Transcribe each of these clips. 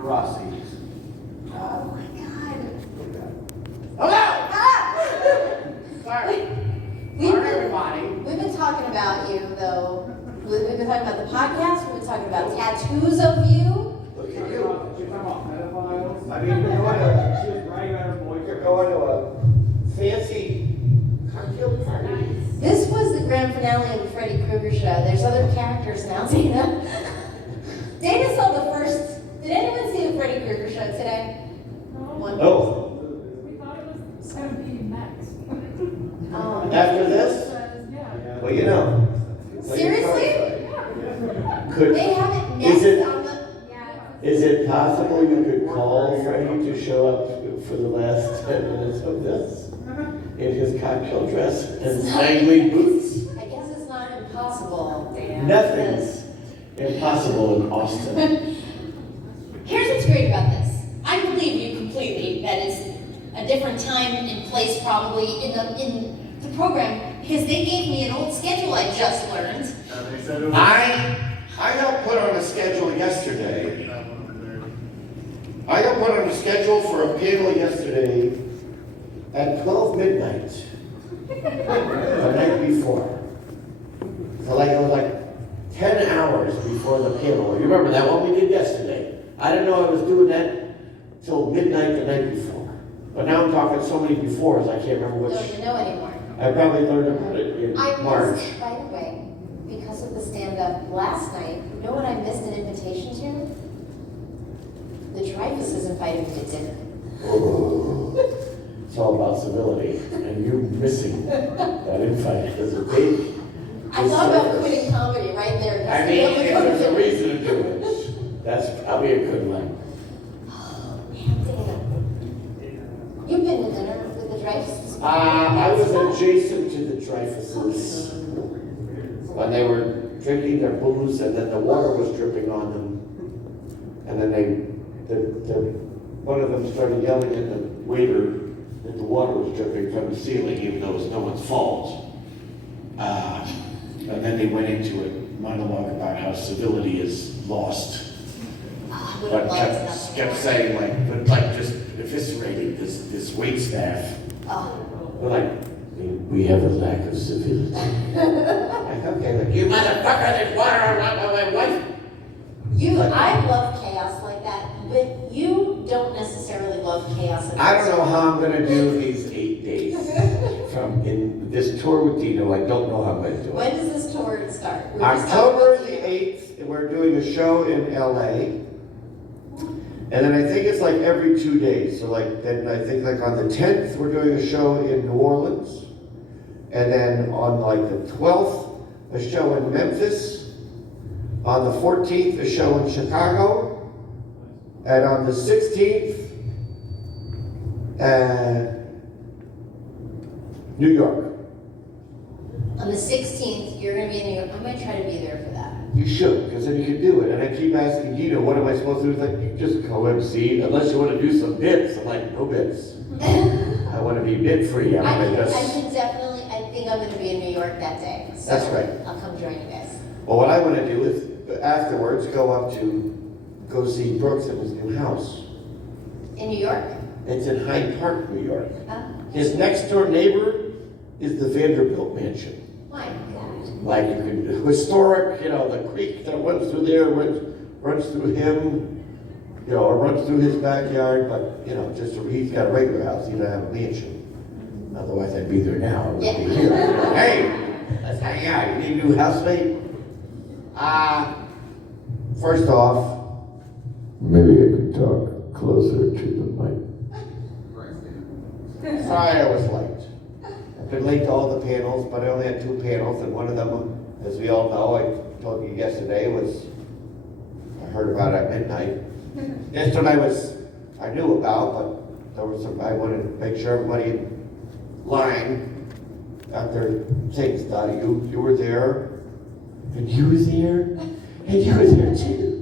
the Rossies. Oh my God. Hello! Ah! Sorry. We've Sorry, everybody. been talking about you, though. We've been talking about the podcast. We've been talking about tattoos of you. Look at you. You're talking about pedophiles. I mean, you're going She was bragging about her boyfriend. to a fancy cocktail party. This was the grand finale of the Freddy Krueger show. There's other characters now, Dana. Dana saw the first. Did anyone see the Freddy Krueger show today? One. Oh, We thought it was going to be next. after this? Yeah. Well, you know. Seriously? Could, They have it Is next it- on the. is it possible you could call Freddie to show up for the last 10 minutes of this? In his cocktail dress and spangly boots? I guess it's not impossible, Dan. Nothing's impossible in Austin. Here's what's great about this. I believe you completely that it's a different time and place probably in the program because they gave me an old schedule I just learned. I got put on a schedule yesterday. I got put on a schedule for a panel yesterday at 12 midnight. The night before. So like it was like 10 hours before the panel. You remember that one we did yesterday? I didn't know I was doing that till midnight the night before. But now I'm talking so many befores, I can't remember which. Don't even know anymore. I probably learned about it in I March. missed, by the way, because of the stand-up last night, you know what I missed an invitation to? The Dreyfuses invited me to dinner. Oh, it's all about civility, and you missing that invite is a big. I thought about quitting comedy right there. I mean, if there's a reason to do it, that's probably a good one. Oh, man, Dana. You've been to dinner with the Dreyfuses? I was adjacent to the Dreyfuses when they were drinking their booze, and then the water was dripping on them, and then one of them started yelling at the waiter that the water was dripping from the ceiling, even though it was no one's fault. And then they went into a monologue about how civility is lost. But kept saying like just eviscerating this wait staff. Oh. We're like, we have a lack of civility. Like, okay, like, you motherfucker, there's water on my wife. I love chaos like that, but you don't necessarily love chaos. I don't know how I'm gonna do these 8 days in this tour with Dino. I don't know how I'm gonna do it. When does this tour start? We're just talking October about the Dino. 8th, we're doing a show in LA. And then I think it's like every 2 days. So like, then I think like on the 10th, we're doing a show in New Orleans. And then on like the 12th, a show in Memphis. On the 14th, a show in Chicago. And on the 16th, New York. On the 16th, you're going to be in New York. I'm going to try to be there for that. You should, because then you can do it. And I keep asking Dino, what am I supposed to do? He's like, you just co-MC, unless you want to do some bits. I'm like, no bits. I want to be bit-free. I think I'm going to be in New York that day. So That's right. I'll come join you guys. Well, what I want to do is, afterwards, go see Brooks in his new house. In New York? It's in Hyde Park, New York. Huh? His next door neighbor is the Vanderbilt Mansion. My God. Like, you can, historic, the creek that runs through there, runs through him, or runs through his backyard, but, he's got a regular house, he doesn't have a mansion. Otherwise, I'd be there now, I wouldn't be here. Hey, let's hang out, you need a new housemate? First off, maybe I could talk closer to the mic. Sorry I was late. I've been late to all the panels, but I only had 2 panels, and one of them, as we all know, I told you yesterday, I heard about at midnight. This one I knew about, but there was I wanted to make sure everybody in line got their things done. You were there, and you were there, and you were there too.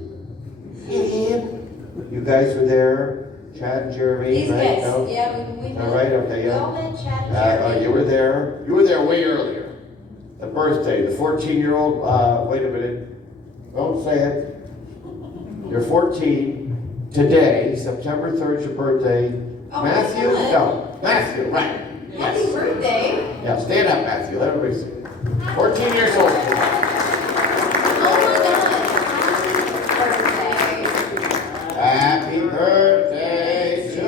And you guys were there. Chad and Jeremy, These right? guys, No? yeah, we All right, okay, We yeah. all met Chad and Jeremy. You were there. You were there way earlier. The birthday, the 14-year-old, wait a minute. Don't say it. You're 14. today, September 3rd, your birthday. Oh, Matthew? my God. No, Matthew, right. Happy Yes. birthday. Yeah, stand up, Matthew. Let everybody see. 14 years old. Oh my God. Happy birthday to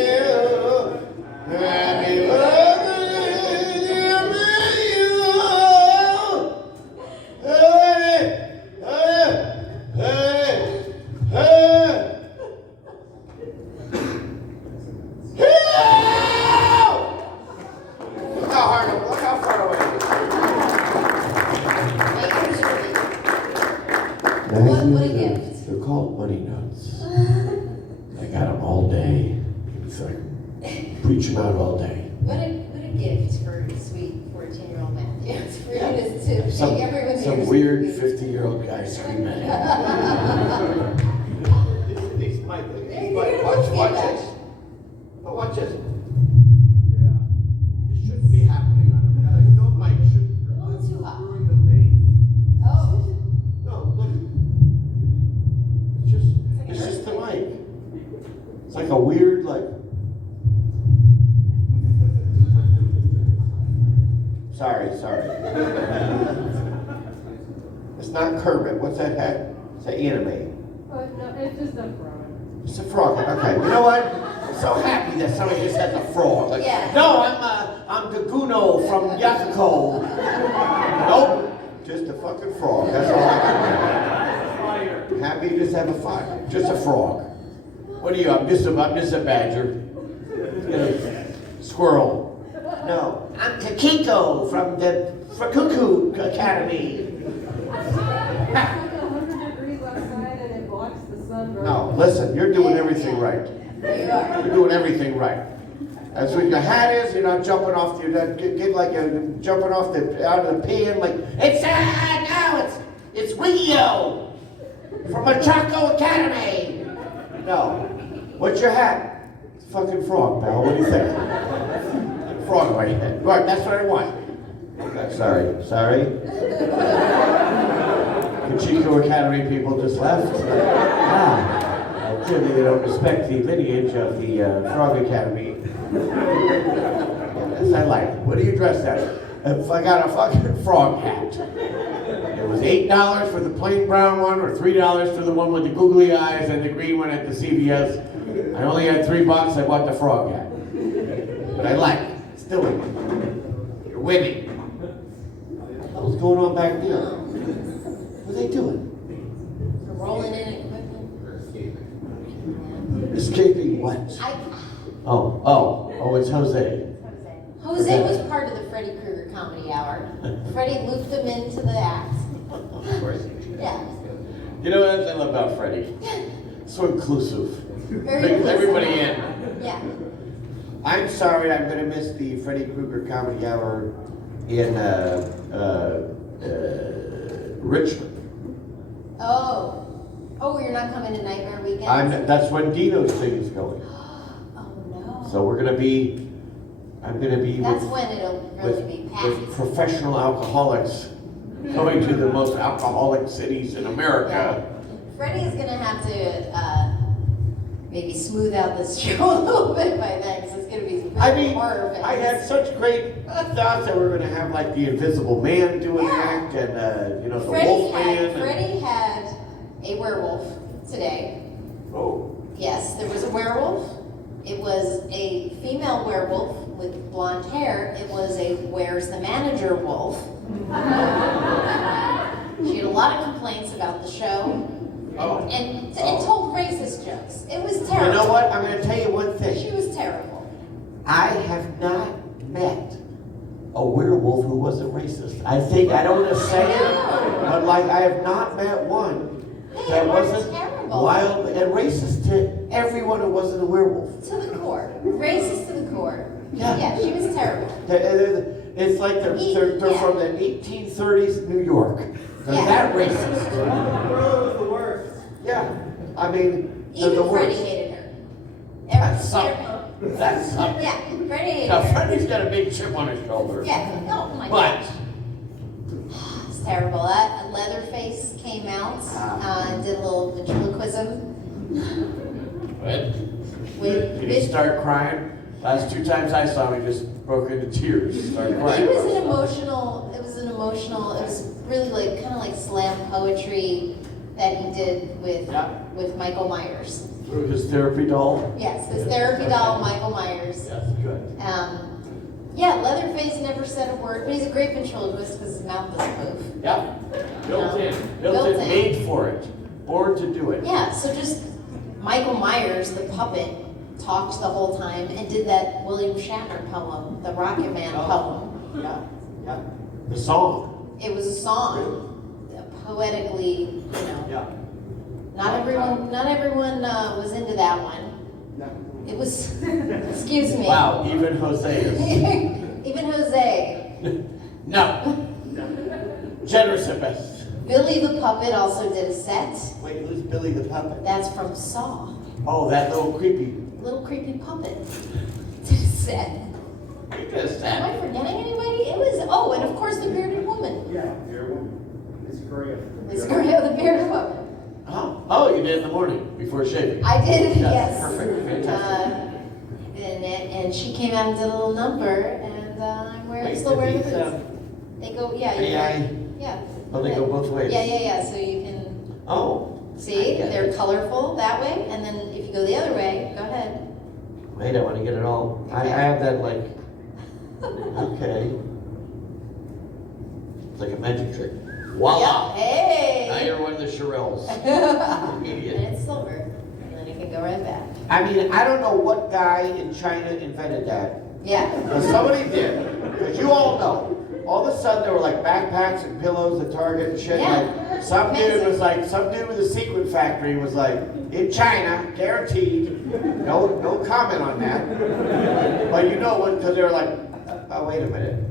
you. Happy birthday, dear Matthew. Hey, hey, hey, hey. Look how hard, look how far away it is. What a gift. They're called money notes. I got them all day. It's like, preach them out all day. What a gift for sweet 14-year-old Matthew. It's for you to Some, take everyone's some ears. weird 50-year-old guy screaming at him. These might, watch this. But watch this. It shouldn't be happening on him. No mic should. A little too hot. Ruin the bait. Oh. No, look. It's just the mic. It's like a weird, like. Sorry. It's not Kermit. What's that hat? It's an anime. But no, it's just a frog. It's a frog. Okay. You know what? I'm so happy that somebody just has a frog. Like, Yeah. no, I'm Gaguno from Yakuko. Nope. Just a fucking frog. That's all I got. Fire. Happy to just have a fire. Just a frog. What are you? I'm just a badger. Squirrel. No, I'm Kakiko from the Fukuku Academy. It's like 100 degrees outside and it blocks the sun. No, listen, you're doing everything right. You are. You're doing everything right. That's what your hat is. You're not jumping off get like jumping off out of the pan like it's it's Rio from Machaco Academy. No, what's your hat? It's a fucking frog, pal. What do you think? Frog on your head. Right, that's what I want. Sorry. Chico Academy people just left. Clearly they don't respect the lineage of the Frog Academy. Yes, I like it. What do you dress as? If I got a fucking frog hat. It was $8 for the plain brown one, or $3 for the one with the googly eyes and the green one at the CVS. I only had $3. I bought the frog hat. But I like it. Still winning. You're winning. What's going on back there? What are they doing? Rolling in equipment. Escaping what? Oh, it's Jose. Jose was part of the Freddy Krueger Comedy Hour. Freddy looped him into the act. Of course. Yeah. You know what I love about Freddie? So inclusive. Very Brings inclusive. everybody in. Yeah. I'm sorry, I'm going to miss the Freddy Krueger Comedy Hour in Richmond. Oh, you're not coming to Nightmare Weekend? That's when Dino's thing is going. Oh no. So I'm going to be That's with, when it'll really be with packed. professional alcoholics going to the most alcoholic cities in America. Freddie is gonna have to maybe smooth out this show a little bit by then, because it's gonna be really horror fans. I had such great thoughts that we were going to have like the Invisible Man do an act, and the Wolf Man. Freddie had a werewolf today. Oh. Yes, there was a werewolf. It was a female werewolf with blonde hair. It was a "Where's the Manager" wolf. She had a lot of complaints about the show. Oh. And told racist jokes. It was terrible. You know what? I'm going to tell you one thing. She was terrible. I have not met a werewolf who wasn't racist. I don't want to say it, but like I have not met one that wasn't terrible. wild and racist to everyone who wasn't a werewolf. To the core. Racist to the core. Yeah. She was terrible. It's like they're from the 1830s New York. They're that racist. The world was the worst. Yeah. I mean, they're Even the Freddie worst. hated her. That's something. That's something. Yeah, Freddie hated Now, her. Freddie's got a big chip on his shoulder. Yeah, oh my But gosh. It's terrible. That Leatherface came out and did a little ventriloquism. puppet. With, Did he start crying? Last 2 times I saw him, he just broke into tears, started crying. it was an emotional, it was really like, kind of like slam poetry that he did with Michael Myers. Through his therapy doll? Yes, his therapy doll, Michael Myers. Yes, good. Yeah, Leatherface never said a word, but he's a great ventriloquist because his mouth doesn't move. Yeah, built in, Built in. made for it, born to do it. Yeah, so just Michael Myers, the puppet, talked the whole time and did that William Shatner poem, the Rocket Man poem. Yeah. The song. It was a song, poetically, Yeah. Not everyone was into that one. It was, excuse me. Wow, even Jose is. Even Jose. No. Generous at best. Billy the Puppet also did a set. Wait, who's Billy the Puppet? That's from Saw. Oh, that little creepy. Little creepy puppet did a set. You did a Am set. I forgetting anybody? It was, and of course the bearded woman. Yeah, you're one. It's great. It's the bearded woman. Oh, you did in the morning before shaving. I did, yes. Perfect, fantastic. And she came out and did a little number, and I'm still wearing the boots. They go, yeah. Yeah. Oh, they go both ways? Yeah, so you can Oh. see, I get they're it. colorful that way, and then if you go the other way, go ahead. Wait, I want to get it all. I Okay. have that like, okay. It's like a magic trick. Voila! Yeah. Hey! Now you're one of the Shirelles. And Idiot. it's silver, and then you can go right back. I mean, I don't know what guy in China invented that. Yeah. But somebody did. Because you all know. All of a sudden there were like backpacks and pillows at Target and shit. Yeah. Like some dude Amazing. was like, some dude with a sequin factory was like, in China, guaranteed. No comment on that. But you know what? Because they were like, oh wait a minute.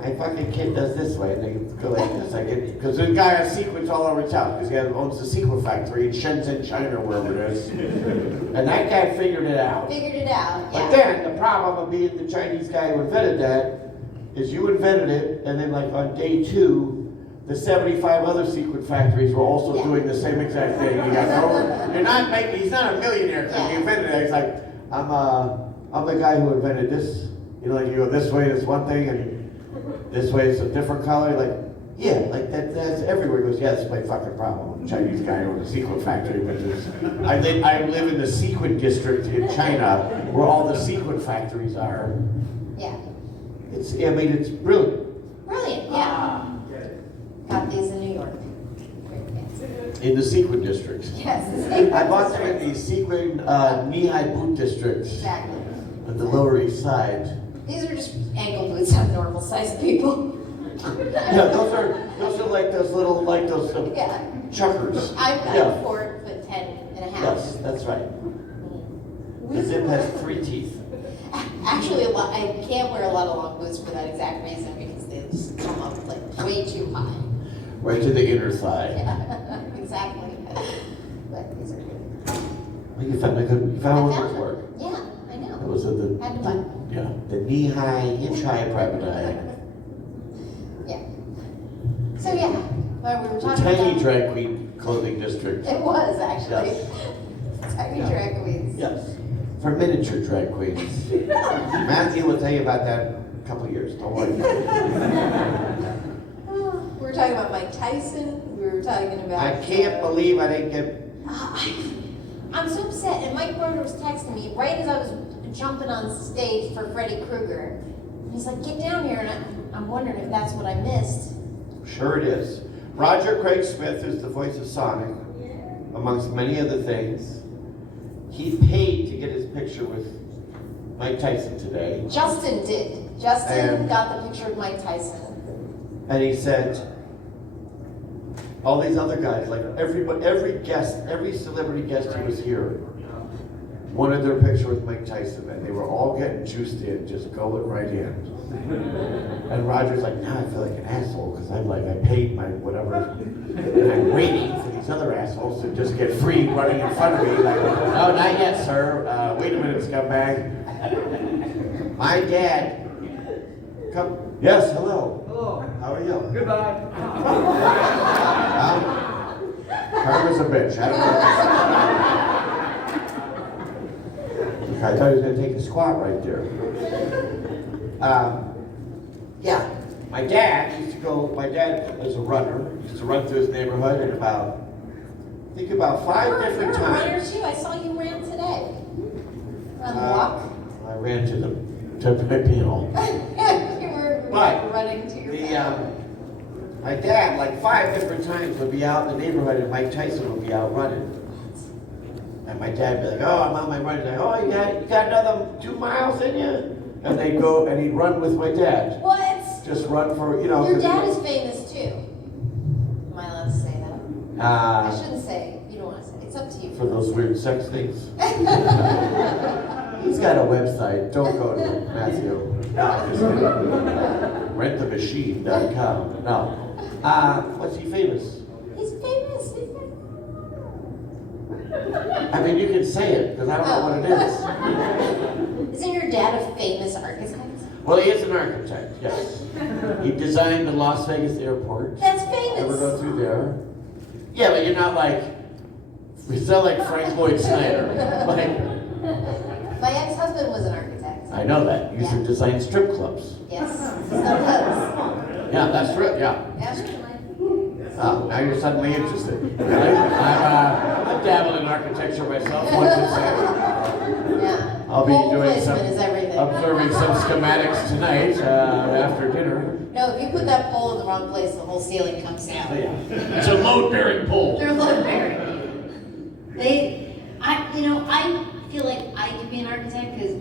My fucking kid does this way, and they go like this. Because the guy has sequins all over his house, because he owns the sequin factory in Shenzhen, China, wherever it is. And that guy figured it out. Figured it out, yeah. But then the problem of being the Chinese guy who invented that is you invented it, and then like on day 2, the 75 other sequin factories were also doing the same exact thing. You got he's not a millionaire because he invented it. He's like, I'm the guy who invented this. You know, like you go this way, it's one thing, and this way it's a different color. Like, yeah, like that's everywhere. He goes, yeah, that's my fucking problem. Chinese guy who owns a sequin factory, which is, I live in the sequin district in China where all the sequin factories are. Yeah. It's brilliant. Brilliant, yeah. Got these in New York. Great fancy. In the sequin district. Yes. I bought them in the sequin knee-high boot district Exactly. on the Lower East Side. These are just ankle boots on normal sized people. Yeah, those are like those little, like those Yeah. chuckers. I'm Yeah. 4'10.5". Yes, that's right. The zip has 3 teeth. Actually, I can't wear a lot of long boots for that exact reason because they just come up like way too high. Right to the inner thigh. Yeah, exactly. But these are good. Well, you found one that work. Yeah, I That know. was the Had to buy. the knee-high, inch-high private eye. Yeah. So yeah, well, we were The talking tiny about. drag queen clothing district. It was actually. Yes. Tiny Yeah. drag queens. Yes. For miniature drag queens. Matthew will tell you about that in a couple of years. Don't worry. We were talking about Mike Tyson. We were talking about. I can't believe I didn't get. I'm so upset. And Mike Broder was texting me right as I was jumping on stage for Freddy Krueger. And he's like, "Get down here," and I'm wondering if that's what I missed. Sure it is. Roger Craig Smith is the voice of Sonic, amongst many other things. He paid to get his picture with Mike Tyson today. Justin did. Justin And- got the picture of Mike Tyson. And he said, all these other guys, like every guest, every celebrity guest who was here, wanted their picture with Mike Tyson, and they were all getting juiced in, just going right in. And Roger's like, now I feel like an asshole, because I paid my whatever, and I'm waiting for these other assholes to just get free running in front of me, like, no, not yet, sir, wait a minute, scumbag. My dad, come, yes, hello. Hello. How are you? Goodbye. Karma's a bitch. I don't know. I thought he was gonna take a squat right there. Yeah, my dad was a runner, used to run through his neighborhood and about 5 different You're a runner times. too. I saw you ran today. Around the block. I ran to my panel. You were But running to your back. My dad, like 5 different times, would be out in the neighborhood and Mike Tyson would be out running. And my dad would be like, oh, I'm on my run. He's like, oh, you got another 2 miles in you? And they'd go and he'd run with my dad. What? Just run for, you know. Your dad is famous too. Am I allowed to say that? I shouldn't say. You don't want to say. It's up to you. For those weird sex things. He's got a website. Don't go to it, Matthew. No, just kidding. Rentthemachine.com. No. What's he famous? He's famous. I mean, you can say it, because I don't know what it is. Isn't your dad a famous architect? Well, he is an architect, yes. He designed the Las Vegas airport. That's famous. Ever go through there? Yeah, but you're not like, we sound like Frank Lloyd Snyder. Like, My ex-husband was an architect. I know that. You used to design strip clubs. Yes, still does. Yeah, that's true, yeah. Yeah, Oh, now you're suddenly interested. Really? I dabble in architecture myself, once it's yeah. I'll be Pole doing placement some, is everything. observing some schematics tonight after dinner. No, if you put that pole in the wrong place, the whole ceiling comes down. It's a load-bearing pole. They're load bearing. I feel like I could be an architect because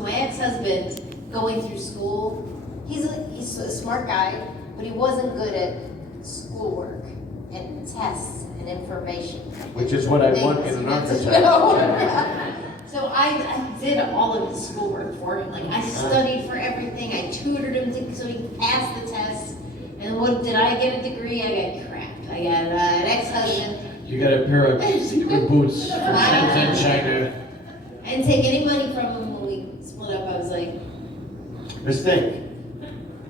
my ex-husband going through school, he's a smart guy, but he wasn't good at schoolwork and tests and information. Which is what I want in an architect. So I did all of his schoolwork for him. Like I studied for everything. I tutored him so he could pass the test. And what did I get a degree? I got crap. I got an ex-husband. You got a pair of secret boots from Shenzhen, China. I didn't take any money from him when we split up. I was like, Mistake.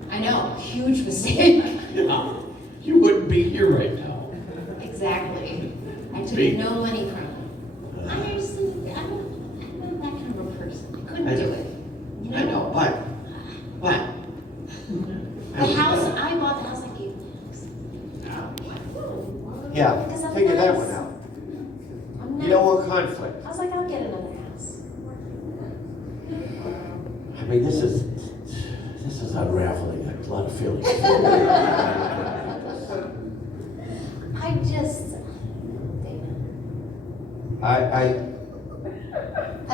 I know, huge mistake. Yeah. You wouldn't be here right now. Exactly. I took Big. no money from him. I'm not that kind of a person. I couldn't do it. You I know, but. The house, I bought the house I gave him. Yeah, Because I'm figure that nice. one out. I'm You not- don't want conflict. I was like, I'll get another house. I mean, this is unraveling a lot of feelings. I just,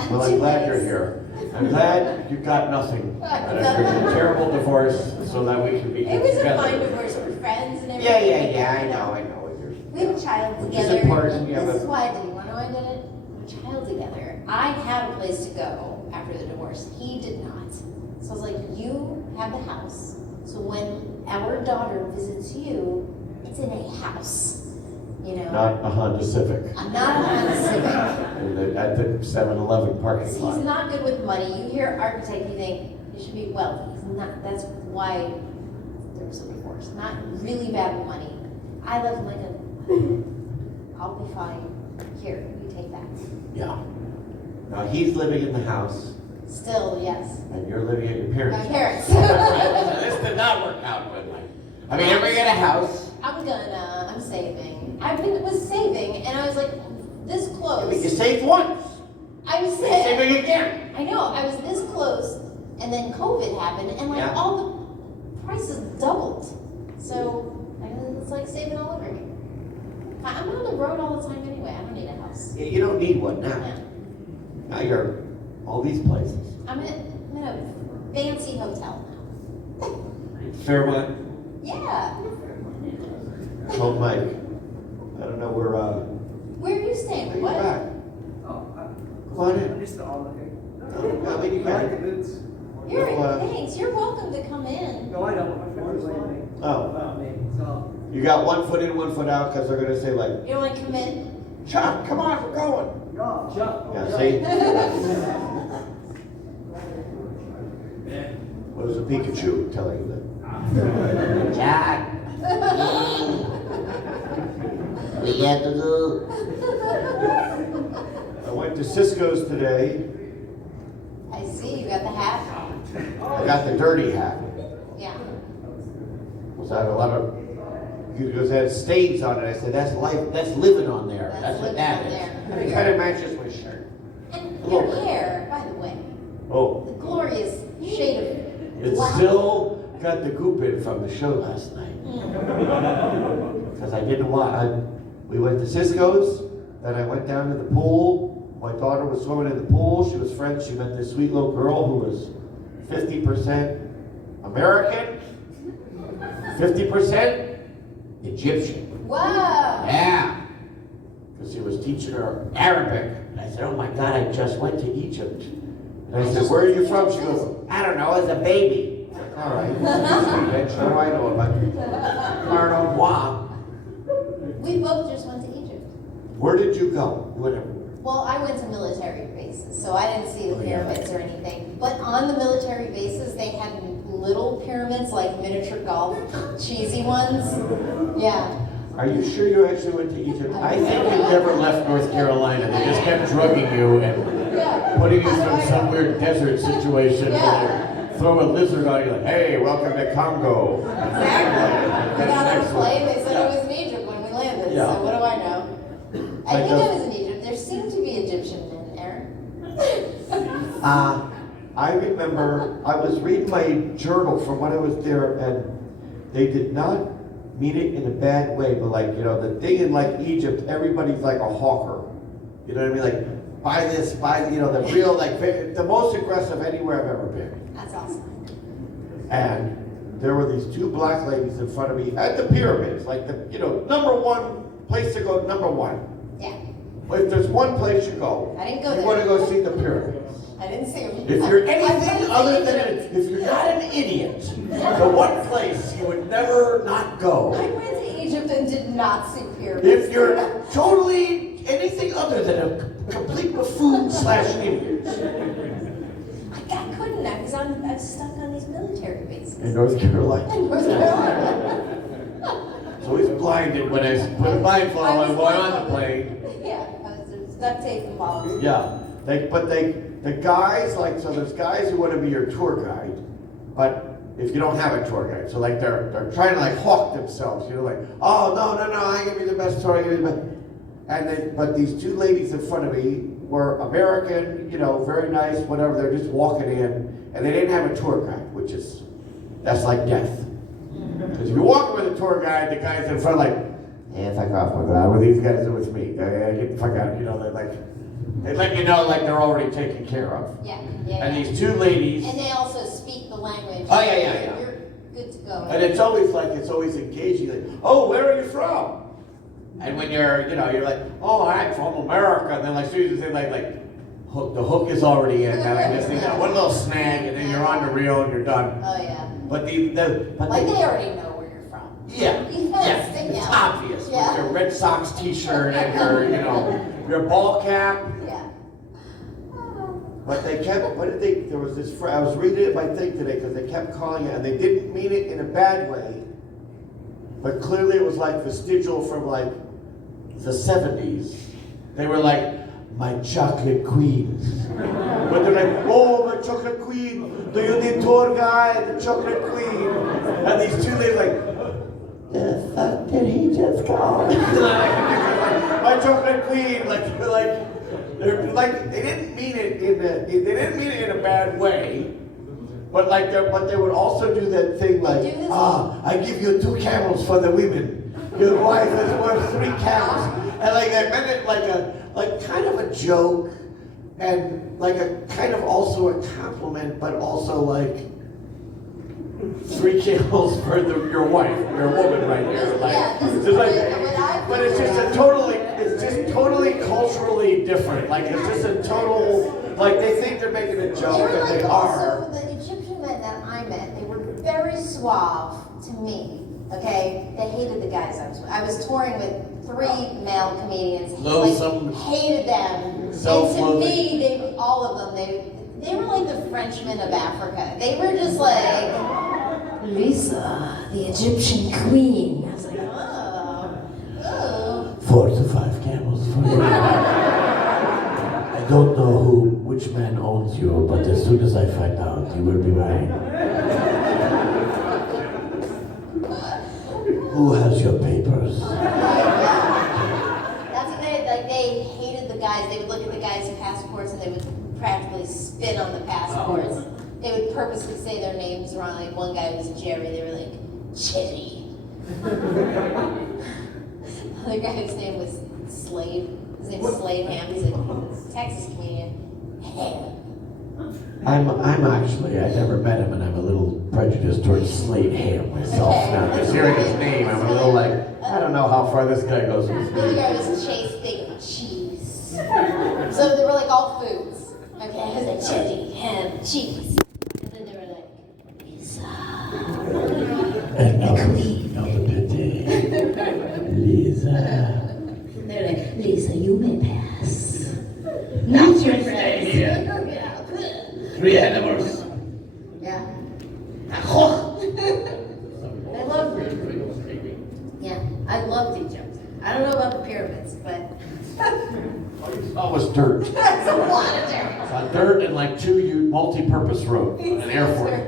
Well, I'm glad you're here. I'm glad you got nothing. And a terrible divorce so that we can be It was a together. fine divorce, we're friends and everything. Yeah, I know. We have a child Which is together. important, yeah, This is but- why I did it. You wanna know why I did it? We have a child together. I had a place to go after the divorce. He did not. So I was like, you have the house. So when our daughter visits you, it's in a house. You know? Not a Honda Civic I'm not a Honda Civic. at the 7-Eleven parking He's lot. not good with money. You hear architect, you think you should be wealthy. He's not. That's why there was a divorce. Not really bad with money. I left him like I'll be fine. Here, you take that. Yeah. Now he's living in the house Still, yes. and you're living at your My parents' house. parents. This did not work out good. I mean, ever get a house? I'm saving. I was saving, and I was like, this close. You saved once. I was You're saving again. I know, I was this close, and then COVID happened, and like Yeah. all the prices doubled. So it's like saving all over again. I'm on the road all the time anyway. I don't need a house. Yeah, you don't need one now. Yeah. Now you're all these places. I'm in a fancy hotel now. Fairmont, Yeah. told Mike. I don't know where Where are you staying? you're What? at. Oh, Come on in. I'm just all looking. I mean, you I like the got boots. Thanks. You're welcome to come in. No, I don't. My friend was laying me Oh, about me, so. you got 1 foot in, 1 foot out, because they're gonna say like, You don't want to come in? Chuck, come on, we're going. No, Chuck. Yeah, see? What is a Pikachu telling you that? Jack. We got to do. I went to Cisco's today I see, you got the hat? I got the dirty hat. Yeah. Was that a lot of, because it had stains on it. I said, that's life, that's living on there. That's what living that on is. there. It kind of matches my shirt. And A your little bit. hair, by the way, Oh, the glorious shade of it black. still got the goop in from the show last night. Because I didn't want, we went to Cisco's, then I went down to the pool. My daughter was swimming in the pool. She was French. She met this sweet little girl who was 50% American, 50% Egyptian. Wow. Yeah. Because he was teaching her Arabic. And I said, oh my God, I just went to Egypt. And I said, where are you from? She goes, I don't know, as a baby. I'm like, all right. Sweet bitch, what do I know about you? Pardon moi. We both just went to Egypt. Where did you go? You went everywhere. Well, I went to military bases, so I didn't see the Oh, yeah. pyramids or anything. But on the military bases, they had little pyramids, like miniature golf, cheesy ones. Yeah. Are you sure you actually went to Egypt? I think you never left North Carolina. They just kept drugging you and Yeah. putting you through some weird desert situation Yeah. where they throw a lizard on you like, hey, welcome to Congo. Exactly. We got on a plane, they said I was in Egypt when we landed, Yeah. so what do I know? I Like think I those- was in Egypt. There seemed to be Egyptian men there. I remember I was reading my journal from when I was there, and they did not mean it in a bad way, but like, you know, the thing in like Egypt, everybody's like a hawker. You know what I mean? Like, buy this, buy, you know, the real, like, the most aggressive anywhere I've ever been. That's awesome. And there were these two black ladies in front of me at the pyramids, like the, you know, number one place to go, number one. Yeah. If there's one place you go, I didn't go you there. want to go see the pyramids. I didn't see them. If you're I anything went to other than, Egypt. if you're not an idiot, the one place you would never not go. I went to Egypt and did not see pyramids. If you're totally anything other than a complete buffoon slash idiot. I couldn't, because I was stuck on these military bases. In North Carolina. In North Carolina. So he's blinded when I put a blindfold I was on while on the blindfolded. plane. Yeah, there's duct tape involved. Yeah, the guys, like, so there's guys who want to be your tour guide, but if you don't have a tour guide, so like they're trying to like hawk themselves, you know, like, oh, no, I give you the best tour, I give you the best. But these two ladies in front of me were American, you know, very nice, whatever, they're just walking in, and they didn't have a tour guide, that's like death. Because if you're walking with a tour guide, the guys in front like, yeah, fuck off, my God, well, these guys are with me, get the fuck out, you know, they let you know like they're already taken care of. Yeah. And these two ladies, And they also speak the language. Oh, yeah. You're good to go. and it's always engaging, like, oh, where are you from? And when you're, you know, you're like, oh, I'm from America, and then like soon as you say like hook, the hook is already in, and I just think, you know, one little snag, and then you're on the reel and you're done. Oh, yeah. But Like they already know where you're from. yeah, You gotta stick it's out. obvious Yeah. with your Red Sox T-shirt and your, you know, your ball cap. Yeah. But they kept, there was this, I was reading it in my thing today because they kept calling it, and they didn't mean it in a bad way, but clearly it was like vestigial from like the 70s. They were like, my chocolate queen. But they're like, oh, my chocolate queen, do you need tour guide, the chocolate queen? And these two ladies like, the fuck did he just call? My chocolate queen, they didn't mean it in a bad way, but they would also do that thing like, They do this? I give you 2 camels for the women. Your wife is worth 3 camels, and like I meant it like kind of a joke, and like a kind of also a compliment, but also like 3 camels for your wife, your woman right there. Like, Yeah, this is just like, what I but it's just totally culturally different. Like it's just a total, like they think they're making a joke They were and they like are. also the Egyptian men that I met. They were very suave to me. Okay, they hated the guys I was touring with 3 male comedians. Loathsome. Hated them. And to Self-loathing. me, all of them, they were like the Frenchmen of Africa. They were just like Lisa, the Egyptian queen. I was like, oh. 4 to 5 camels for you. And don't know which man owns you, but as soon as I find out, you will be mine. Who has your papers? That's what they hated the guys. They would look at the guys' passports and they would practically spit on the passports. They would purposely say their names wrong. Like one guy was Jerry, they were like, Cherry. Other guy's name was Slade. His name was Slade Ham. He's a Texas comedian. Ham. I'm actually, I never met him, and I'm a little prejudiced towards Slade Ham myself. Okay. Now, just hearing his name, I'm a little like, I don't know how far this guy goes with The other me. guy was Chase Big Cheese. So they were like all foods. Okay, I was like chili, ham, cheese. And then they were like, pizza. And now the pity. Lisa. They're like, Lisa, you may pass. Not your friends. here. 3 animals. Yeah. I love Yeah, I love Egypt. I don't know about the pyramids, but Oh, it's dirt. that's a lot of dirt. Dirt and like 2 multi-purpose road, an airport.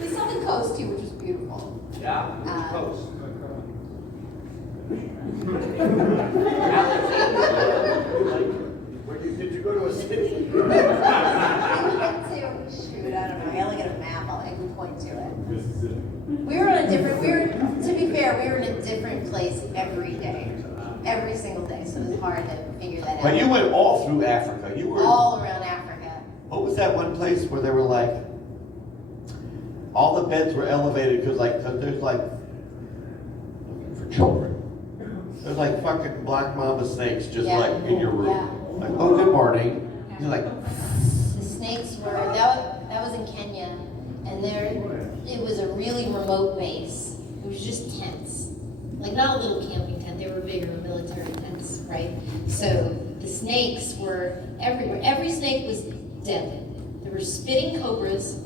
We saw the coast too, which was beautiful. Yeah, close. Did you go to a city? Shoot, I don't know. I only got a map. I can point to it. We were on a different. To be fair, we were in a different place every day, every single day. So it was hard to figure that out. But you went all through Africa. You were. All around Africa. What was that one place where they were like, all the beds were elevated because there's like, for children. There's like fucking black mamba snakes just Yeah. like in your room. Yeah. Like, oh, good morning. You're like, The snakes were that was in Kenya, and it was a really remote base. It was just tents, like not a little camping tent. They were bigger military tents, right? So the snakes were everywhere. Every snake was deadly. There were spitting cobras.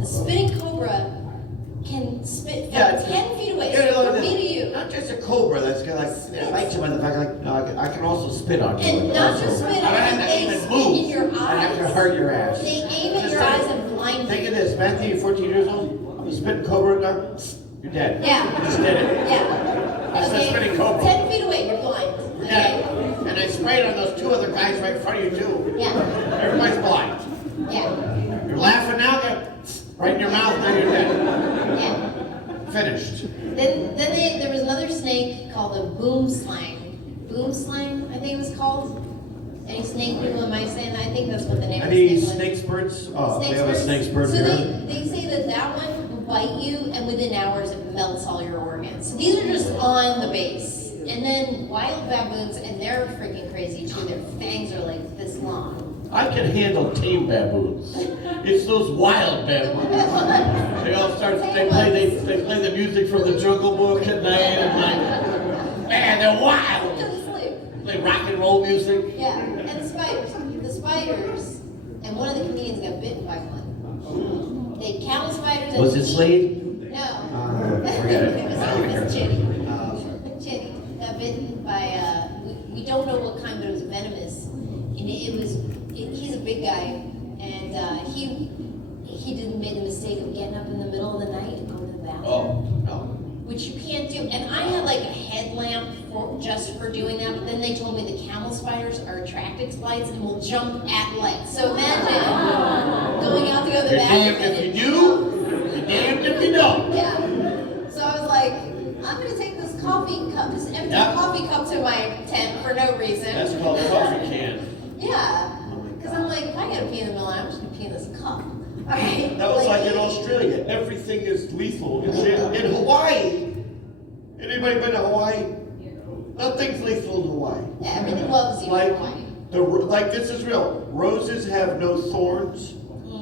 A spitting cobra can spit from 10 feet away. So from me to you. not just a cobra that's gonna like bite you in the back. Like, no, I can also spit on you. And not just spit, I don't have to they even spit move. in your I have to eyes. hurt your ass. They aim at your eyes and blind Think you. of this, Matthew, you're 14 years old. I'm a spitting cobra in there. You're dead. Yeah. You just did it. Yeah. That's the spitting cobra. 10 feet away, you're blind. You're Okay? dead. And I sprayed on those 2 other guys right in front of you too. Yeah. Everybody's blind. Yeah. You're laughing now, right in your mouth, now you're dead. Yeah. Finished. Then there was another snake called a boom slang. Boom slang, I think it was called. Any snake people, am I saying that? I think that's what the name of the Any snake was. snake spurts? Oh, Snake they have a spurs. snake spurt So here. they say that one will bite you, and within hours it melts all your organs. So these are just on the base. And then wild baboons, and they're freaking crazy too. Their fangs are like this long. I can handle tame baboons. It's those wild baboons. They all start, they play the music from the Jungle Book at night and like, man, they're wild. Doesn't sleep. Play rock and roll music. Yeah, and the spiders, and one of the comedians got bitten by one. They cattle spiders. Was it Slade? No. forget it. It was Chitty. Chitty got bitten by, we don't know what kind, but it was venomous. And he's a big guy, and he didn't make the mistake of getting up in the middle of the night and going to the bathroom. Oh, no. Which you can't do. And I had like a headlamp just for doing that, but then they told me the camel spiders are attracted to lights and will jump at lights. So imagine going out to go to the You're bathroom. damned if and you do, you're damned if you don't. Yeah. So I was like, I'm gonna take this empty coffee cup to my tent for no reason. That's called a coffee can. Yeah. Because I'm like, if I gotta pee in the middle, I'm just gonna pee in this cup. Alright. That was like in Australia. Everything is lethal. In Hawaii, anybody been to Hawaii? Nothing's lethal in Hawaii. Yeah, everything loves you in Like, Hawaii. like this is real. Roses have no thorns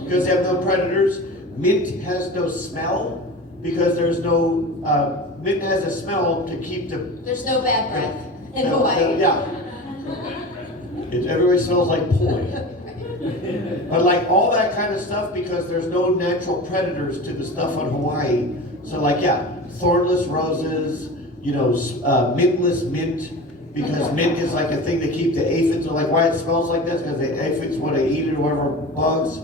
because they have no predators. Mint has no smell because there's no, mint has a smell to keep the... There's no bad breath in Hawaii. Yeah. Everybody smells like poi. But like all that kind of stuff, because there's no natural predators to the stuff on Hawaii. So like, yeah, thornless roses, mintless mint, because mint is like a thing to keep the aphids, or like why it smells like this, because the aphids want to eat it or whatever, bugs.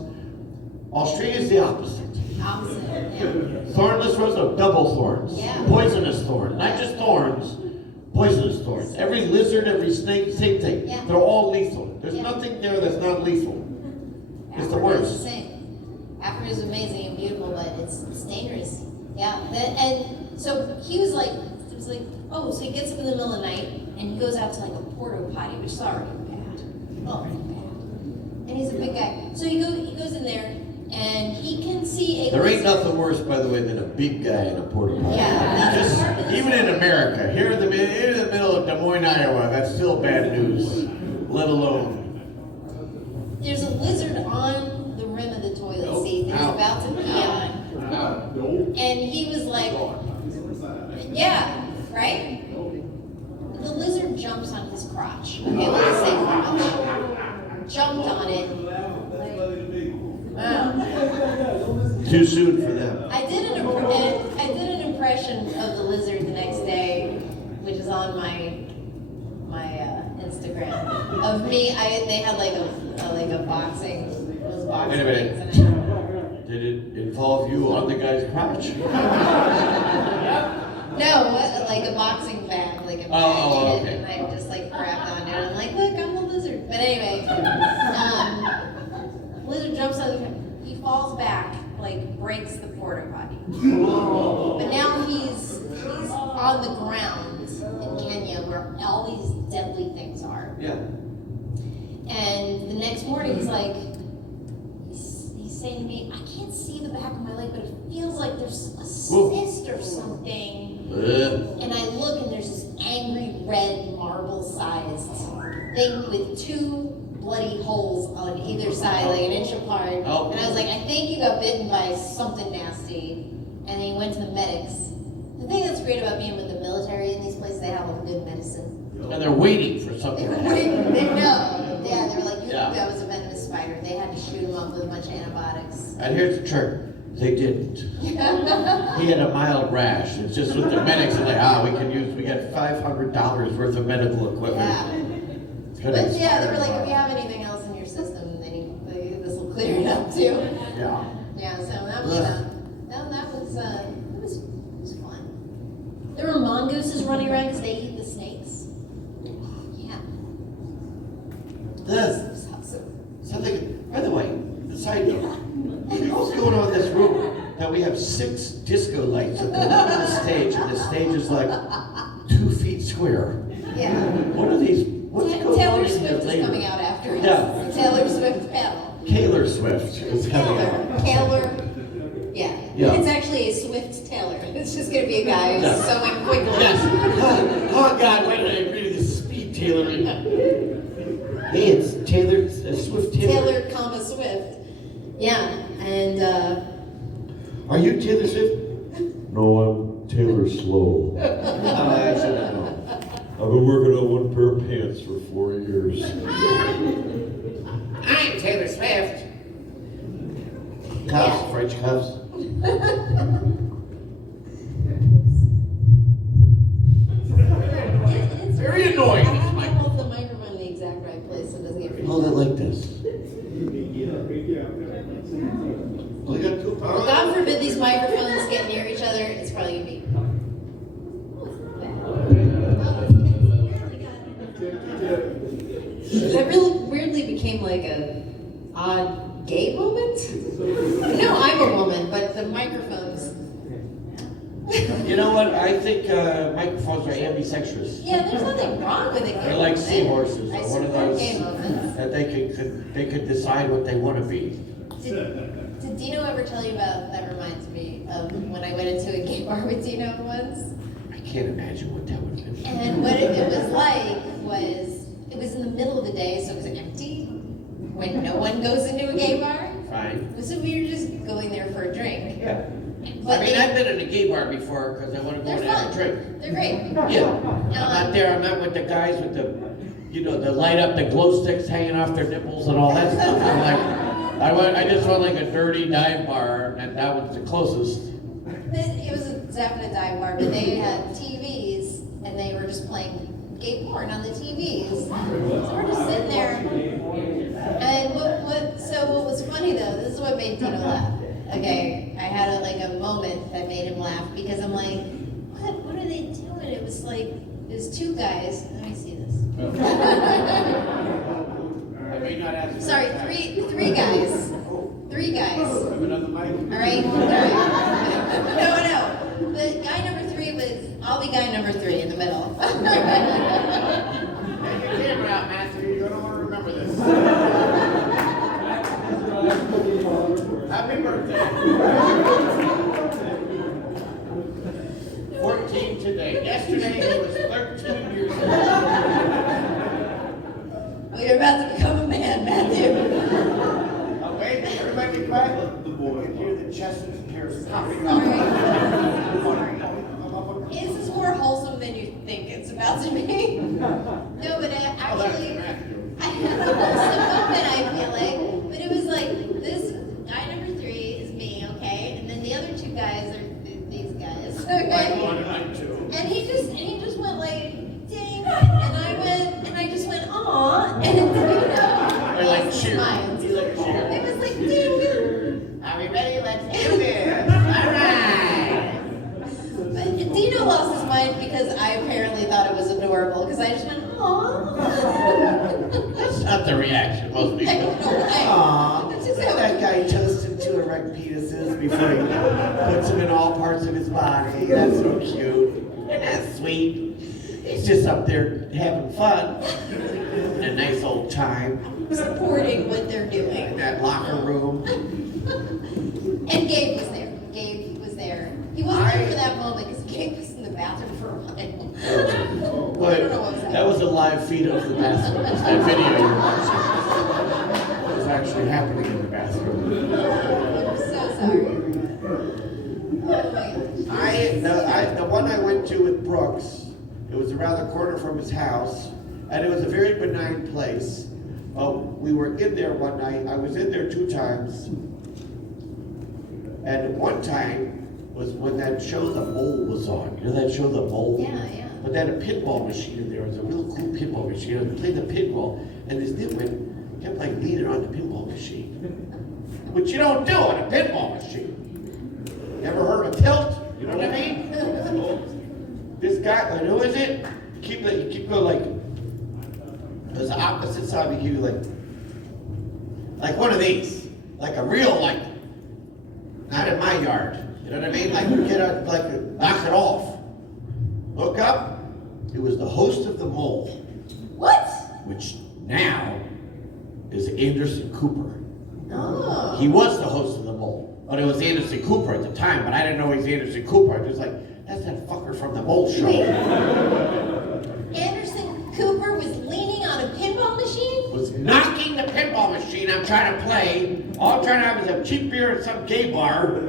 Australia is the opposite. Opposite, yeah. Thornless rose, no, double thorns. Yeah. Poisonous thorns, not just thorns, poisonous thorns. Every lizard, every snake, same thing. Yeah. They're all lethal. There's Yeah. nothing there that's not lethal. It's the Africa is worst. the same. Africa is amazing and beautiful, but it's dangerous. Yeah, and so he was like, oh, so he gets up in the middle of the night and he goes out to like a porta potty, which is already bad. Oh, bad. And he's a big guy, so he goes in there and he can see a. There ain't nothing worse, by the way, than a big guy in a porta potty. Yeah. Just even in America, here in the middle of Des Moines, Iowa, that's still bad news. Let alone. There's a lizard on the rim of the toilet seat that he's about to pee on. And he was like, yeah, right? The lizard jumps on his crotch. Okay, we'll just say crotch. Jumped on it. Wow. Too soon for them. I did an impression of the lizard the next day, which is on my Instagram. Of me, they had like a boxing, those boxing Wait a minute. things. And Did it involve you on the guy's crotch? no, like a boxing bag, like a bag, Oh, okay. and I just like grabbed onto it. I'm like, look, I'm the lizard. But anyway, lizard jumps on the, he falls back, like breaks the porta potty. But now he's on the ground in Kenya where all these deadly things are. Yeah. And the next morning he's like, he's saying to me, I can't see the back of my leg, but it feels like there's a cyst or something. And I look and there's this angry red marble-sized thing with two bloody holes on either side, like an inch apart. Oh. And I was like, I think you got bitten by something nasty. And then he went to the medics. The thing that's great about being with the military in these places, they have a good medicine. And they're waiting for something to happen. They know. Yeah, they were like, Yeah. that was a venomous spider. They had to shoot him up with a bunch of antibiotics. And here's the trick. They didn't. He had a mild rash. It's just with the medics, they're like, we got $500 worth of medical equipment. Yeah. But yeah, they were like, if you have anything else in your system, then this will clear it up too. Yeah. Yeah, so that was fun. There were mongooses running around because they eat the snakes. Yeah. This. Something, by the way, the side note, what's going on in this room? Now we have 6 disco lights at the top of the stage, and the stage is like 2 feet square. Yeah. What are these? What's going on Taylor in here Swift is later? coming out after us. Yeah. The Taylor Swift panel. Taylor Swift is coming out. Taylor. Yeah. Yeah. It's actually a Swift Taylor. It's just going to be a guy who's Yeah. sewing quickly. Yes. Oh God, why did I agree to this speed tailoring? Hey, it's Taylor, Swift Taylor. Taylor, comma Swift. Yeah, and Are you Taylor Swift? No, I'm Taylor Slow. I should have known. I've been working on one pair of pants for 4 years. I'm Taylor Swift. Cuffs, Yeah. French cuffs. it's Very annoying. I have to hold the microphone in the exact right place so it doesn't get Hold it like this. We got 2 pounds. God forbid these microphones get near each other, it's probably going to be. That really weirdly became like a odd gay moment. No, I'm a woman, but the microphones. You know what? I think microphones are ambidextrous. Yeah, there's nothing wrong with it. They're like seahorses, I or one of support those gay moments. that they could decide what they want to be. Did Dino ever tell you about? That reminds me of when I went into a gay bar with Dino once. I can't imagine what that would have been. And what it was like was, it was in the middle of the day, so it was empty, when no one goes into a gay bar. Fine. So we were just going there for a drink. Yeah. But I mean, I've been in a gay bar before because I want to go they're and have a fun. drink. They're great. Yeah. I'm not there. I'm not with the guys with the, the light up, the glow sticks hanging off their nipples and all that stuff. I'm like, I just went like a dirty dive bar, and that was the closest. It was a definite dive bar, but they had TVs, and they were just playing gay porn on the TVs. So we're just sitting there. And what was funny though, this is what made Dino laugh. Okay, I had a moment that made him laugh because I'm like, what are they doing? It was two guys. Let me see this. I may not ask. Sorry, three guys. Three guys. Have another mic? All right. No. The guy number 3 I'll be guy number 3 in the middle. Take your camera out, Matthew. You're gonna want to remember this. Happy birthday. 14 today. Yesterday he was 13 years old. Well, you're about to become a man, Matthew. Wait, everybody be quiet. The boy. You can hear the chest and hairs popping up. This is more wholesome than you think it's about to be. No, but actually, I had a wholesome moment, I feel like. But it was like, this guy number 3 is me, okay? And then the other 2 guys are these guys, okay? And he just went like, ding, and I just went, aw, and cheer. smiled. He like cheer. It was like, ding. Are we ready? Let's do this. All right. But Dino lost his mind because I apparently thought it was adorable because I just went, aww. That's not the reaction most I people. don't know why. Aw, That's just how that guy toasted 2 erect penises before he puts them in all parts of his body. That's so cute. And that's sweet. He's just up there having fun. A nice old time supporting what they're in doing. that locker room. And Gabe was there. Gabe was there. He wasn't there for that moment because Gabe was in the bathroom for a while. I don't know what was That was a live feed of the bathroom. It's that video you're watching. What was actually happening in the bathroom. I'm so sorry. Oh my gosh. The one I went to with Brooks, it was around the corner from his house, and it was a very benign place. We were in there one night. I was in there 2 times, and one time was when that show The Mole was on. You know that show The Mole? Yeah. But they had a pinball machine in there. It was a real cool pinball machine. I played the pinball, and this nitwit kept leaning on the pinball machine, which you don't do on a pinball machine. Never heard of a tilt? You know what I mean? This guy, who is it? You keep going like, it was the opposite side. We give you like one of these, like a real not in my yard. You know what I mean? Like get up, knock it off. Look up. It was the host of The Mole. What? Which now is Anderson Cooper. Oh. He was the host of The Mole, but it was Anderson Cooper at the time, but I didn't know he was Anderson Cooper. I was just like, that's that fucker from The Mole show. Wait. Anderson Cooper was leaning on a pinball machine? Was knocking the pinball machine I'm trying to play. All I'm trying to have is a cheap beer at some gay bar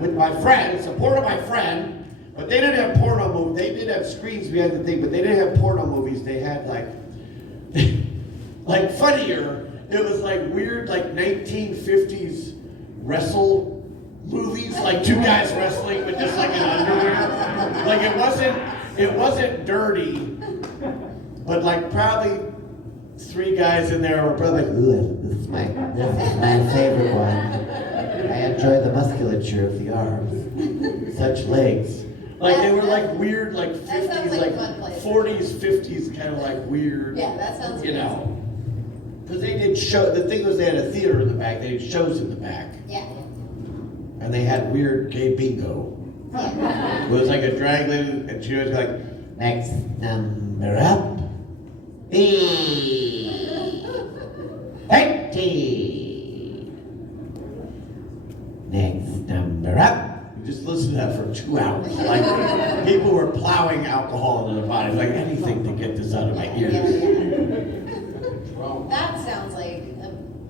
with my friend, support of my friend. But they didn't have porno movies. They did have screens behind the thing, but they didn't have porno movies. They had funnier. It was weird 1950s wrestle movies, 2 guys wrestling but just in underwear. It wasn't dirty, but probably 3 guys in there were probably ooh, this is my favorite one. I enjoy the musculature of the arms. Such legs. They were weird 50s, That sounds like a fun place. 40s, 50s kind of weird. Yeah, that sounds You know. Because they did the thing was they had a theater in the back, they did shows in the back. Yeah. And they had weird gay bingo. It was a drag lady, and she was like, next number up, 30. Next number up. You just listen to that for 2 hours. People were plowing alcohol into their bodies, anything to get this out of my ears. That sounds like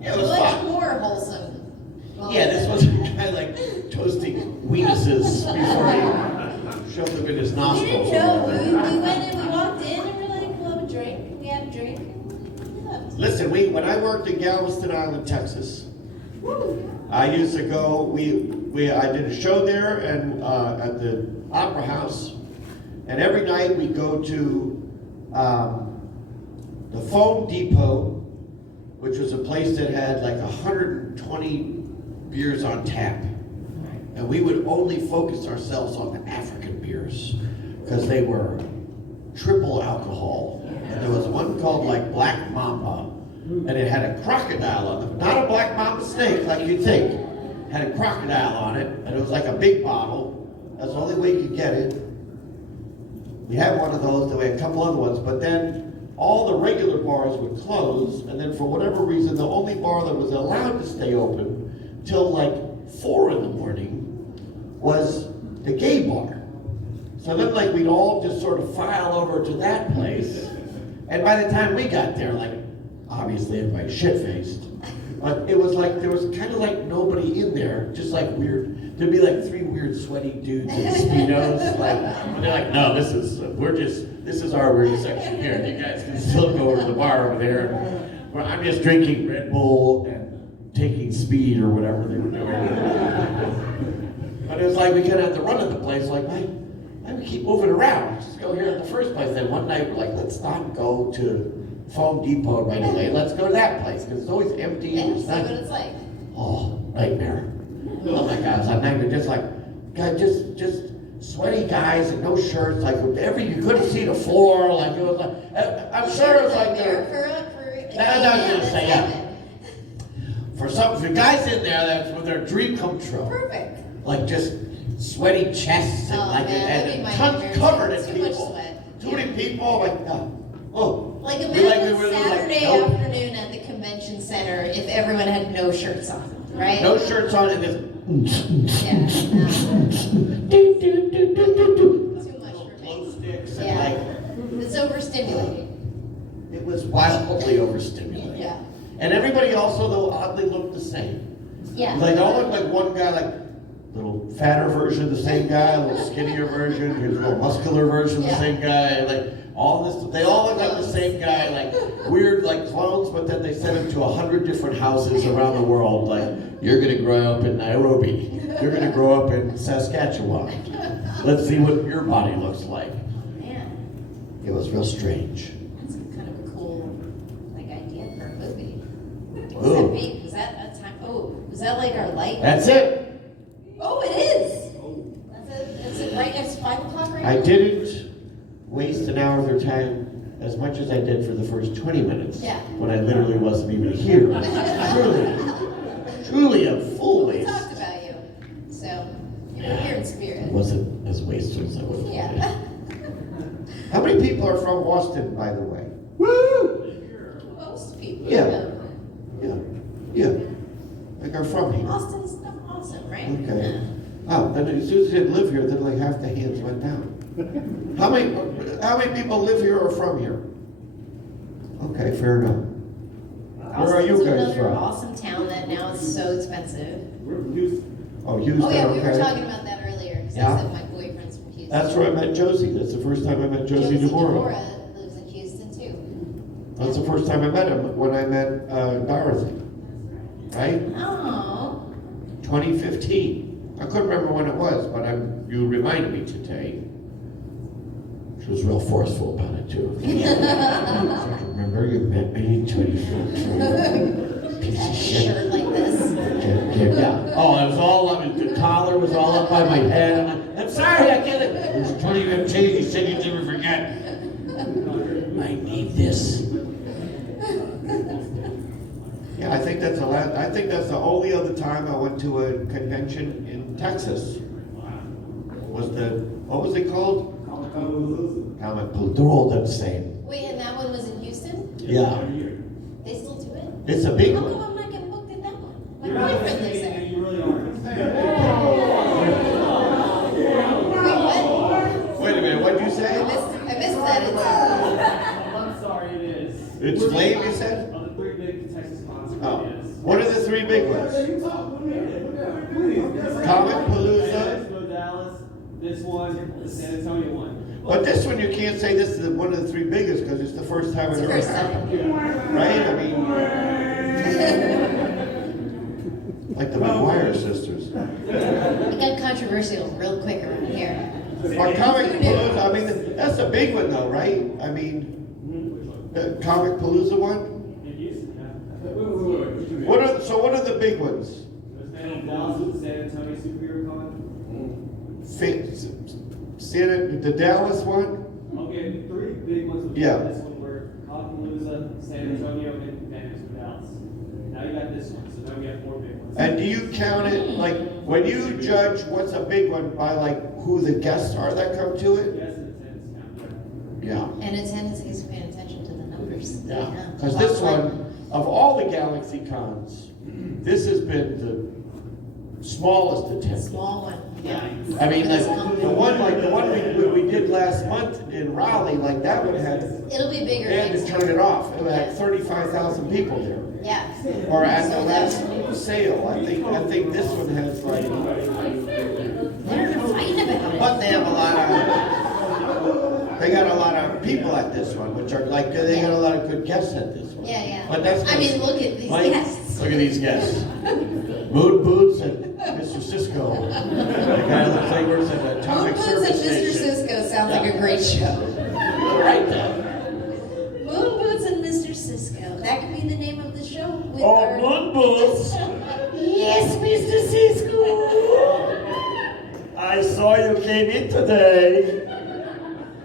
It was much fun. more wholesome. Yeah, this was a guy toasting weenuses before he shoved them in his We nostrils. didn't know. We went in, we walked in, and we're like, we'll have a drink. We had a drink. And we left. Listen, when I worked in Galveston Island, Texas, I used to go. I did a show there and at the Opera House, And every night we go to the Foam Depot, which was a place that had like 120 beers on tap. And we would only focus ourselves on the African beers because they were triple alcohol. And there was one called like Black Mamba, and it had a crocodile on it. Not a Black Mamba snake like you'd think. It had a crocodile on it, and it was like a big bottle. That's the only way you could get it. We had one of those, then we had a couple other ones, but then all the regular bars would close, and then for whatever reason, the only bar that was allowed to stay open till like 4 in the morning was the gay bar. So then like we'd all just sort of file over to that place. And by the time we got there, like obviously everybody shit-faced, but it was like, there was kind of like nobody in there, just like weird, there'd be like 3 weird sweaty dudes in Speedos, like, and they're like, no, this is our weird section here. You guys can still go over to the bar over there. Well, I'm just drinking Red Bull and taking speed or whatever they were doing. But it was like we kind of had to run at the place, like, why we keep moving around? Just go here in the first place. Then one night we're like, let's not go to Foam Depot right away. Let's go to that place because it's always empty. Yeah, and see it's what not. it's like. Oh, nightmare. Oh my God, it's a nightmare. Just like, God, just sweaty guys and no shirts. Like you couldn't see the floor. Like it was like, I'm sure it was like I was gonna say, yeah. For guys in there, that's with their dream come true. Perfect. Like just sweaty chests and like and tons covered in Too much people. sweat. Too many people. Like Like we imagine were Saturday nope. afternoon at the convention center if everyone had no shirts on, right? No shirts on and just Yeah. No. Too much for glow me. sticks and Yeah. like It's overstimulating. it was wildly overstimulating. Yeah. And everybody also though oddly looked the same. Yeah. Like they all looked like one guy, like little fatter version of the same guy, a little skinnier version, here's a little muscular version of the Yeah. same guy, like all this, they all look like the same guy, like weird like clones, but then they sent him to 100 different houses around the world, like you're gonna grow up in Nairobi, you're gonna grow up in Saskatchewan, let's see what your body looks like. Man, It was real strange. that's kind of a cool like idea for a movie. What's Ooh. that big? Was that a time? Oh, was that like our light? That's it. Oh, it is. That's it. Right. It's 5 o'clock right now. I didn't waste an hour of their time as much as I did for the first 20 minutes. Yeah. When I literally wasn't even here. truly a full We waste. talked about you, so you're here in It spirit. wasn't as wasteful as I would have Yeah. wanted. How many people are from Boston, by the way? Woo! Most people. Yeah. Yeah. Like are from here. Austin's awesome, right? Okay. Oh, then as soon as they didn't live here, then like half the hands went down. How many people live here or from here? Okay, fair enough. Where are you Austin's guys another from? awesome town that now is so expensive. We're from Houston. Oh, Houston, Oh yeah, we okay. were talking about that earlier because Yeah. I said my boyfriend's from Houston. That's where I met Josie. That's the first time I met Josie DeMora. lives in Houston too. That's the first time I met him, when I met Dorothy. Right? Oh. 2015. I couldn't remember when it was, but you reminded me today. She was real forceful about it too. I can remember you met me in 2015. Piece of shit. Shirt like this. Yeah. Oh, it was all, the collar was all up by my head. I'm sorry, I get it. It was 2015. You said you'd never forget. I need this. Yeah, I think that's the only other time I went to a convention in Texas. What was it called? Comic Palooza. They're all the same. Wait, and that one was in Houston? Yeah. They still do it? It's a big How one. come I'm not getting booked at that one? My boyfriend lives there. You really are. Wait, what? Wait a minute, what'd you I say? missed that. I'm sorry, it is. It's lame, you said? Of the 3 big Texas concerts, Oh. it is. What are the 3 big ones? Comic Palooza. Expo Dallas, this one, the San Antonio one. But this one, you can't say this is one of the 3 biggest because it's the first time It's it the ever first time. happened. Right? I mean, like the McGuire sisters. It got controversial real quick around here. But Comic Palooza, I mean, That's a big one though, right? I mean, Which one? the Comic Palooza one? It used to have. Wait. What are the big ones? There's Dallas with the San Antonio Superhero Con. The Dallas one? Okay, three big ones with Yeah. this one were Cockapalooza, San Antonio, and Venice with Dallas. Now you got this one, so now we have 4 big ones. And do you count it, like, when you judge what's a big one by like who the guests are that come to it? Yes, and attendance count. Yeah. And attendance, he's paying attention to the numbers. Yeah, because this one, of all the GALAXYCONs, this has been the smallest The attendance. small one, yeah. I mean, the one we did last month in Raleigh, like that one had, It'll be bigger they had to next turn year. it off. It had 35,000 people there. Yeah. Or at the last sale, I think this one has like, They're fighting about it. but they have a lot of, they got a lot of people at this one, which are like, they got a lot of good guests at this one. Yeah, yeah. But that's. I mean, look at these Like, guests. Look at these guests. Moon Boots and Mr. Cisco. The guy looks like he works at a Moon atomic Boots and service Mr. station. Cisco sounds like a great show. Right there. Moon Boots and Mr. Cisco. That could be the name of the show. With Oh, our- Moon Boots. Yes, Mr. Cisco. I saw you came in today.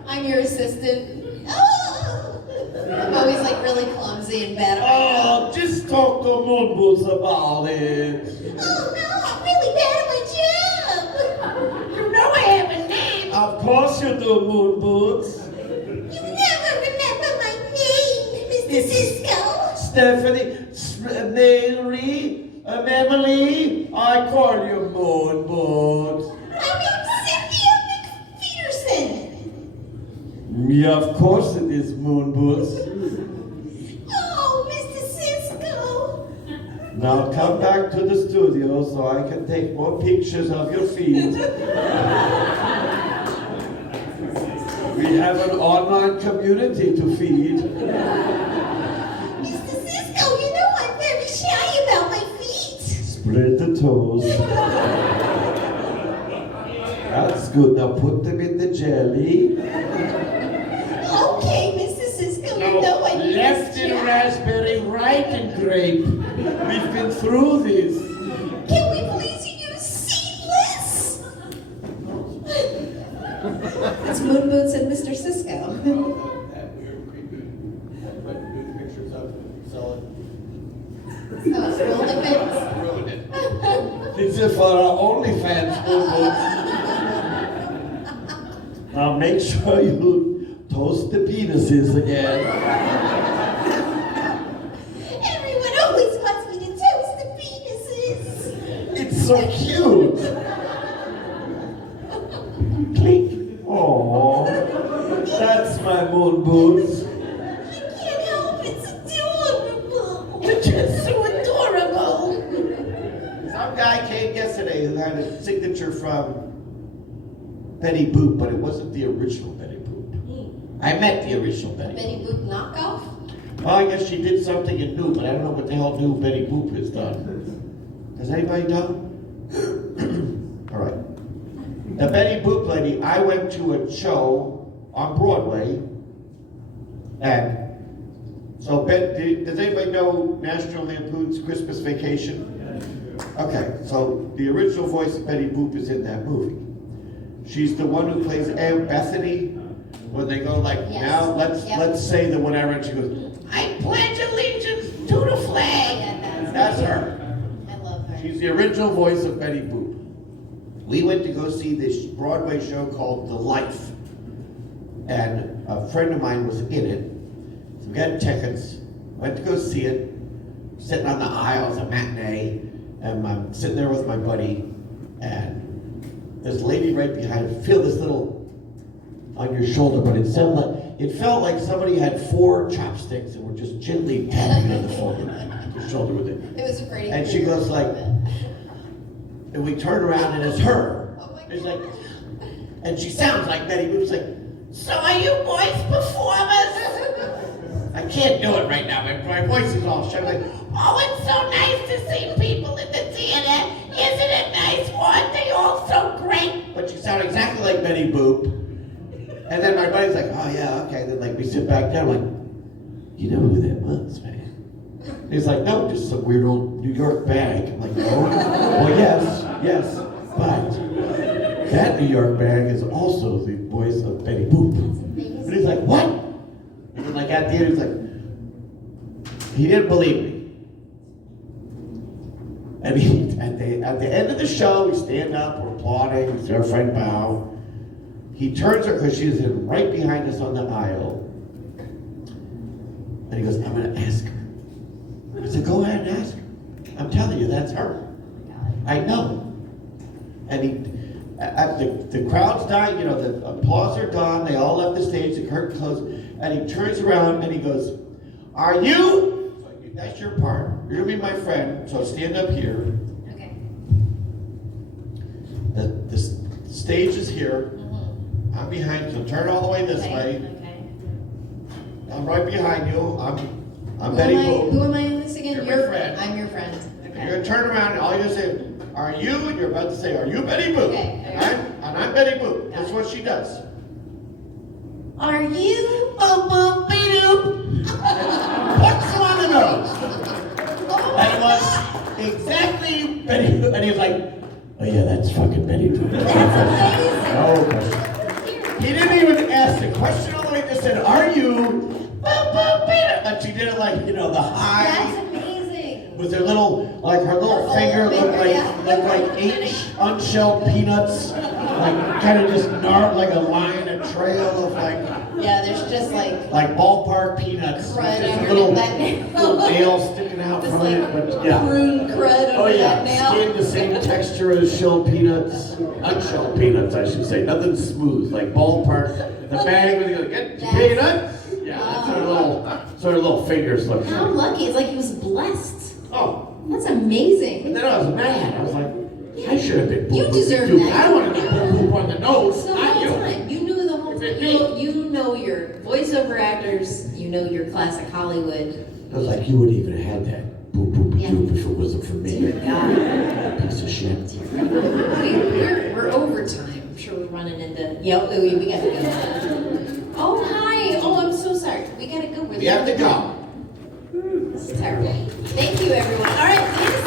I'm your assistant. Oh! I'm always like really clumsy and bad at my Oh, just talk to Moon Boots about it. job. Oh no, I'm really bad at my job. You know I have a name. Of course you do, Moon Boots. You never remember my name, Mr. Cisco. Stephanie, Mary, Emily, I call you Moon Boots. My name's Cynthia McPeterson. Yeah, of course it is, Moon Boots. Oh, Mr. Cisco. Now come back to the studio so I can take more pictures of your feet. We have an online community to feed. Mr. Cisco, you know I'm very shy about my feet. Spread the toes. That's good. Now put them in the jelly. Okay, Mr. Cisco, you know I need Left this in job. raspberry, right in grape. We've been through this. Can we please use seedless? It's Moon Boots and Mr. Cisco. That weird, creepy, but new pictures of sell it. Oh, it's real defense. Ruined it. This is for our OnlyFans, Moon Boots. Now make sure you toast the penises again. Everyone always wants me to toast the penises. It's so cute. Click. Oh, that's my Moon Boots. I can't help it, it's adorable. You're just so adorable. Some guy came yesterday who had a signature from Betty Boop, but it wasn't the original Betty Boop. I met the original Betty Boop. Betty Boop knockoff? Well, I guess she did something in new, but I don't know what the hell new Betty Boop has done. Does anybody know? All right. The Betty Boop lady, I went to a show on Broadway, and so does anybody know National Lampoon's Christmas Vacation? Okay, so the original voice of Betty Boop is in that movie. She's the one who plays Aunt Bethany when they go like, Yes. now Yep. let's say the whatever, and she goes, I pledge allegiance to the flag. Yeah, That's her. I love her. She's the original voice of Betty Boop. We went to go see this Broadway show called The Life, and a friend of mine was in it. So we got tickets, went to go see it, sitting on the aisle, it was a matinee, and I'm sitting there with my buddy, and this lady right behind me, feel this little on your shoulder, but it felt like somebody had 4 chopsticks and were just gently tapping on the shoulder with it. It was a great And she goes like, and we turn around and it's her. Oh my It's like, and she sounds like Betty Boop. She's like, so are you boys performers? I can't do it right now. My voice is all shut. Like, oh, it's so nice to see people in the theater. Isn't it nice? Aren't they all so great? But she sounded exactly like Betty Boop. And then my buddy's like, oh yeah, okay. Then like we sit back down, I'm like, you know who that was, man? And he's like, no, just some weird old New York bag. I'm like, no. Well, yes, but that New York bag is also the voice of Betty Boop. But he's like, what? And then like at the end, he's like, he didn't believe me. And at the end of the show, we stand up, we're applauding, we see our friend bow. He turns her, because she's right behind us on the aisle. And he goes, I'm going to ask her. I said, go ahead and ask her. I'm telling you, that's her. I know. And the crowd's dying, you know, the applause are gone, they all left the stage, the curtain closed, and he turns around and he goes, are you? That's your part. You're gonna be my friend, so stand up here. Okay. The stage is here. Mm-hmm. I'm behind you, so turn all the way this way. Okay. I'm right behind you. I'm Who Betty am I? Boop. Who am I in this again? You're my friend. I'm your friend. You're Okay. gonna turn around and all you're gonna say, are you? And you're about to say, are you Betty Boop? Okay. And I'm Betty Boop. That's what she does. Are you? Boop, boop, beep, doop. Punch him on the nose. And it was exactly Betty Boop. And he was like, oh yeah, that's fucking Betty Boop. No question. He didn't even ask the question all the way. They said, are you? Boop, boop, beep, doop. And she did it like, you know, the high. That's amazing. With her little, like her little finger looked like 8 unshelled peanuts. Like kind of just gnarled like a line, a trail of Yeah, there's just like ballpark peanuts. crud Just a under little that nail. nail sticking out Just from like it. But yeah. prune crud Oh under yeah, that nail. skin the same texture as shelled peanuts. Unshelled peanuts, I should say. Nothing smooth, like ballpark. The bag where they go, get peanuts. Yeah, that's her little fingers look. How lucky. It's like he was blessed. Oh, That's amazing. but then I was mad. I was like, I should have been. You boop, deserve boop, that. I wanted to be boop on the nose. So the Not you. whole time, you knew the whole time. You know your voiceover actors. You know your classic Hollywood. I was like, you wouldn't even have had that boop boop Yeah. doop if it wasn't for me. Dear God. Piece of shit. We're over time. I'm sure we're running into. We gotta go. Oh hi. Oh, I'm so sorry. We gotta go. We have to go. This is terrible. Thank you, everyone. All right.